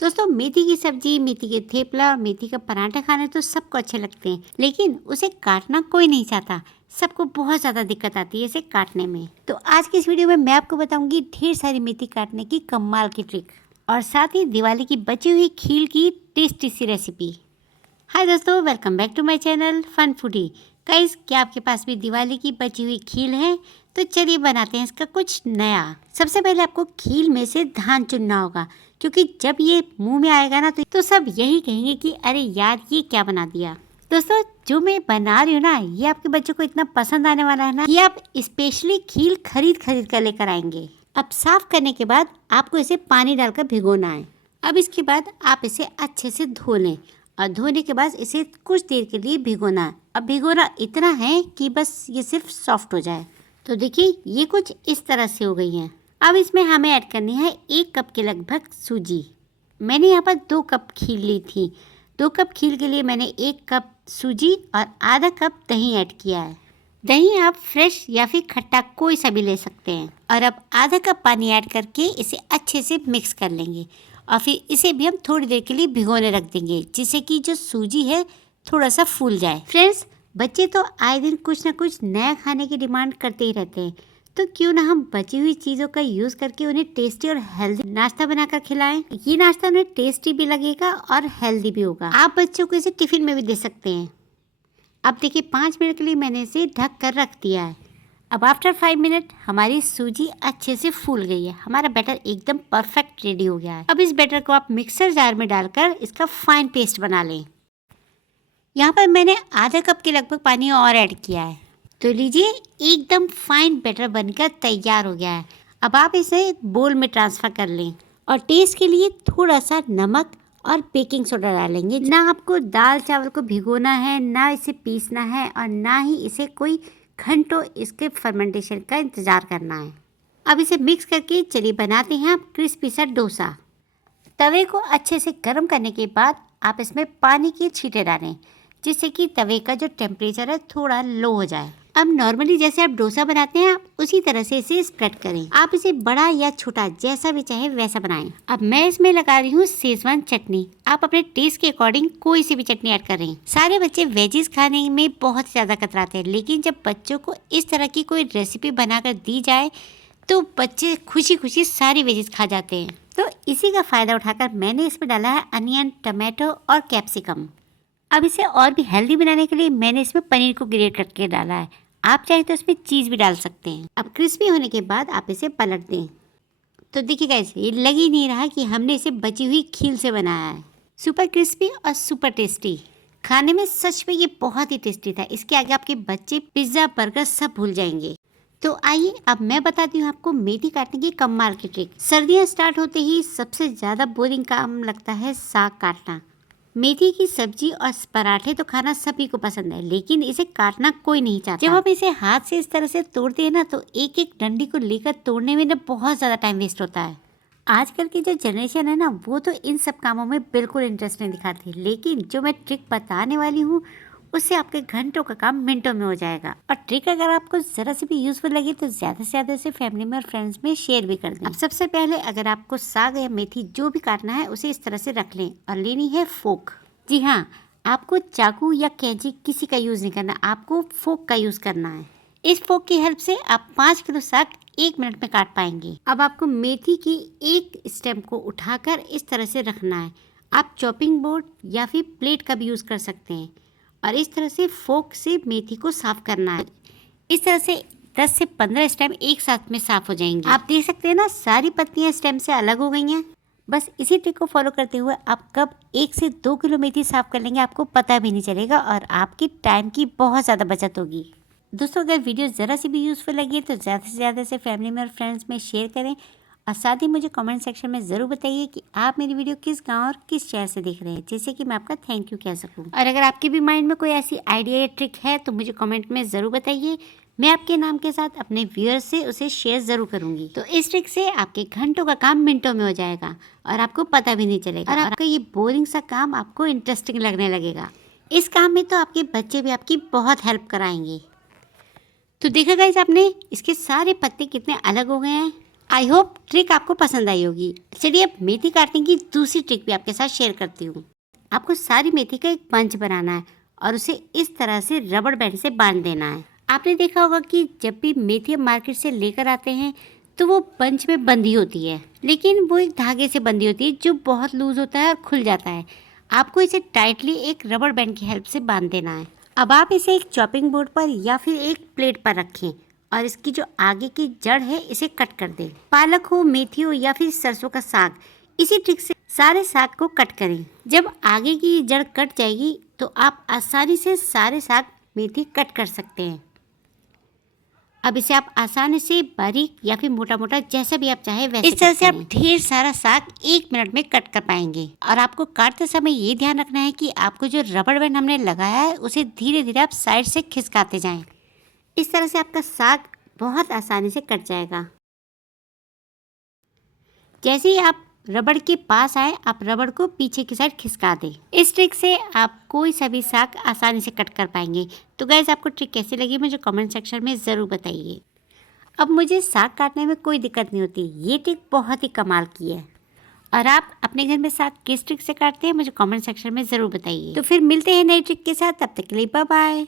दोस्तों, मेथी की सब्जी, मेथी के थेपला और मेथी का पराठा खाने तो सबको अच्छे लगते हैं, लेकिन उसे काटना कोई नहीं चाहता। सबको बहुत ज़्यादा दिक्कत आती है इसे काटने में। तो आज की इस वीडियो में मैं आपको बताऊंगी ढेर सारी मेथी काटने की कमाल की ट्रिक और साथ ही दिवाली की बची हुई खीर की टेस्टी सी रेसिपी। हाय दोस्तों, welcome back to my channel fun foodie. Guys, क्या आपके पास भी दिवाली की बची हुई खीर है? तो चलिए बनाते हैं इसका कुछ नया। सबसे पहले आपको खीर में से धान चुनना होगा, क्योंकि जब ये मुंह में आएगा ना तो सब यही कहेंगे कि अरे यार, ये क्या बना दिया। दोस्तों, जो मैं बना रही हूँ ना, ये आपके बच्चों को इतना पसंद आने वाला है ना कि आप स्पेशली खीर खरीद कर लेकर आएंगे। अब साफ करने के बाद आपको इसे पानी डालकर भिगोना है। अब इसके बाद आप इसे अच्छे से धो लें और धोने के बाद इसे कुछ देर के लिए भिगोना है। अब भिगोना इतना है कि बस ये सिर्फ सॉफ्ट हो जाए। तो देखिए, ये कुछ इस तरह से हो गई है। अब इसमें हमें ऐड करनी है 1 कप के लगभग सूजी। मैंने यहाँ पर 2 कप खीर ली थी। 2 कप खीर के लिए मैंने 1 कप सूजी और आधा कप दही ऐड किया है। दही आप फ्रेश या फिर खट्टा कोई सा भी ले सकते हैं। और अब आधा कप पानी ऐड करके इसे अच्छे से मिक्स कर लेंगे और फिर इसे भी हम थोड़ी देर के लिए भिगोने रख देंगे, जिससे कि जो सूजी है थोड़ा सा फूल जाए। फ्रेंड्स, बच्चे तो आए दिन कुछ ना कुछ नया खाने की डिमांड करते ही रहते हैं, तो क्यों ना हम बची हुई चीज़ों का यूज़ करके उन्हें टेस्टी और हेल्दी नाश्ता बनाकर खिलाएं। ये नाश्ता उन्हें टेस्टी भी लगेगा और हेल्दी भी होगा। आप बच्चों को इसे टिफिन में भी दे सकते हैं। अब देखिए, 5 मिनट के लिए मैंने इसे ढक कर रख दिया है। अब आफ्टर 5 मिनट हमारी सूजी अच्छे से फूल गई है। हमारा बैटर एकदम परफेक्ट रेडी हो गया है। अब इस बैटर को आप मिक्सर जार में डालकर इसका फाइन पेस्ट बना लें। यहाँ पर मैंने आधा कप के लगभग पानी और ऐड किया है। तो लीजिए, एकदम फाइन बैटर बनकर तैयार हो गया है। अब आप इसे बोल में ट्रांसफ़र कर लें और टेस्ट के लिए थोड़ा सा नमक और बेकिंग सोडा डालेंगे। ना आपको दाल चावल को भिगोना है, ना इसे पीसना है और ना ही इसे कोई घंटों इसके फर्मेंटेशन का इंतज़ार करना है। अब इसे मिक्स करके चलिए बनाते हैं आप क्रिस्पी सा डोसा। तवे को अच्छे से गर्म करने के बाद आप इसमें पानी के छींटे डालें, जिससे कि तवे का जो टेम्परेचर है थोड़ा लो हो जाए। अब नॉर्मली जैसे आप डोसा बनाते हैं, आप उसी तरह से इसे स्प्रेड करें। आप इसे बड़ा या छोटा जैसा भी चाहे वैसा बनाएं। अब मैं इसमें लगा रही हूँ शेजवान चटनी। आप अपने टेस्ट के अकॉर्डिंग कोई सी भी चटनी ऐड करें। सारे बच्चे वेजीज खाने में बहुत ज़्यादा कतराते हैं, लेकिन जब बच्चों को इस तरह की कोई रेसिपी बनाकर दी जाए तो बच्चे खुशी खुशी सारी वेजीज खा जाते हैं। तो इसी का फ़ायदा उठाकर मैंने इसमें डाला है अनियन, टमाटो और कैप्सिकम। अब इसे और भी हेल्दी बनाने के लिए मैंने इसमें पनीर को ग्रेट करके डाला है। आप चाहे तो इसमें चीज़ भी डाल सकते हैं। अब क्रिस्पी होने के बाद आप इसे पलट दें। तो देखिए गाइस, ये लग ही नहीं रहा कि हमने इसे बची हुई खीर से बनाया है। सुपर क्रिस्पी और सुपर टेस्टी। खाने में सच में ये बहुत ही टेस्टी था। इसके आगे आपके बच्चे पिज्ज़ा, बर्गर सब भूल जाएंगे। तो आइए अब मैं बताती हूँ आपको मेथी काटने की कमाल की ट्रिक। सर्दियाँ स्टार्ट होते ही सबसे ज़्यादा बोरिंग काम लगता है साग काटना। मेथी की सब्जी और पराठे तो खाना सभी को पसंद है, लेकिन इसे काटना कोई नहीं चाहता। जब हम इसे हाथ से इस तरह से तोड़ते हैं ना, तो एक एक डंडी को लेकर तोड़ने में ना बहुत ज़्यादा टाइम वेस्ट होता है। आजकल की जो जनरेशन है ना, वो तो इन सब कामों में बिल्कुल इंटरेस्ट नहीं दिखाती, लेकिन जो मैं ट्रिक बताने वाली हूँ उससे आपके घंटों का काम मिनटों में हो जाएगा। और ट्रिक अगर आपको ज़रा से भी यूज़फुल लगे तो ज़्यादा से ज़्यादा इसे फैमिली में और फ्रेंड्स में शेयर भी कर दें। अब सबसे पहले अगर आपको साग या मेथी जो भी काटना है उसे इस तरह से रख लें और लेनी है फोक। जी हाँ, आपको चाकू या कैंची किसी का यूज़ नहीं करना, आपको फोक का यूज़ करना है। इस फोक की हेल्प से आप 5 किलो साग 1 मिनट में काट पाएंगे। अब आपको मेथी की एक स्टेम को उठाकर इस तरह से रखना है। आप चॉपिंग बोर्ड या फिर प्लेट का भी यूज़ कर सकते हैं और इस तरह से फोक से मेथी को साफ करना है। इस तरह से 10 से 15 स्टेम एक साथ में साफ हो जाएंगे। आप देख सकते हैं ना, सारी पत्तियां स्टेम से अलग हो गई हैं। बस इसी ट्रिक को फॉलो करते हुए आप कब 1 से 2 किलो मेथी साफ कर लेंगे आपको पता भी नहीं चलेगा और आपकी टाइम की बहुत ज़्यादा बचत होगी। दोस्तों, अगर वीडियो ज़रा सी भी यूज़फुल लगी है तो ज़्यादा से ज़्यादा से फैमिली में और फ्रेंड्स में शेयर करें और साथ ही मुझे कमेंट सेक्शन में ज़रूर बताइए कि आप मेरी वीडियो किस गांव और किस शहर से देख रहे हैं, जिससे कि मैं आपका थैंक यू कह सकूं। और अगर आपके भी माइंड में कोई ऐसी आइडिया या ट्रिक है तो मुझे कमेंट में ज़रूर बताइए। मैं आपके नाम के साथ अपने व्यूअर्स से उसे शेयर ज़रूर करूंगी। तो इस ट्रिक से आपके घंटों का काम मिनटों में हो जाएगा और आपको पता भी नहीं चलेगा और आपका ये बोरिंग सा काम आपको इंटरेस्टिंग लगने लगेगा। इस काम में तो आपके बच्चे भी आपकी बहुत हेल्प कराएंगे। तो देखा गाइस आपने, इसके सारे पत्ते कितने अलग हो गए हैं। आई होप ट्रिक आपको पसंद आई होगी। चलिए अब मेथी काटने की दूसरी ट्रिक भी आपके साथ शेयर करती हूँ। आपको सारी मेथी का एक पंच बनाना है और उसे इस तरह से रबड़ बैंड से बांध देना है। आपने देखा होगा कि जब भी मेथी मार्केट से लेकर आते हैं तो वो पंच में बंधी होती है, लेकिन वो एक धागे से बंधी होती है जो बहुत लूज होता है और खुल जाता है। आपको इसे टाइटली एक रबड़ बैंड की हेल्प से बांध देना है। अब आप इसे एक चॉपिंग बोर्ड पर या फिर एक प्लेट पर रखें और इसकी जो आगे की जड़ है इसे कट कर दें। पालक हो, मेथी हो या फिर सरसों का साग, इसी ट्रिक से सारे साग को कट करें। जब आगे की जड़ कट जाएगी तो आप आसानी से सारे साग मेथी कट कर सकते हैं। अब इसे आप आसानी से बारीक या फिर मोटा मोटा जैसा भी आप चाहे वैसे इस तरह से आप ढेर सारा साग 1 मिनट में कट कर पाएंगे। और आपको काटते समय ये ध्यान रखना है कि आपको जो रबड़ बैंड हमने लगाया है उसे धीरे धीरे आप साइड से खिसकाते जाएं। इस तरह से आपका साग बहुत आसानी से कट जाएगा। जैसे ही आप रबड़ के पास आए, आप रबड़ को पीछे की साइड खिसका दें। इस ट्रिक से आप कोई सा भी साग आसानी से कट कर पाएंगे। तो गाइस, आपको ट्रिक कैसी लगी मुझे कमेंट सेक्शन में ज़रूर बताइए। अब मुझे साग काटने में कोई दिक्कत नहीं होती, ये ट्रिक बहुत ही कमाल की है। और आप अपने घर में साग किस ट्रिक से काटते हैं मुझे कमेंट सेक्शन में ज़रूर बताइए। तो फिर मिलते हैं नई ट्रिक के साथ, तब तक के लिए बाय बाय।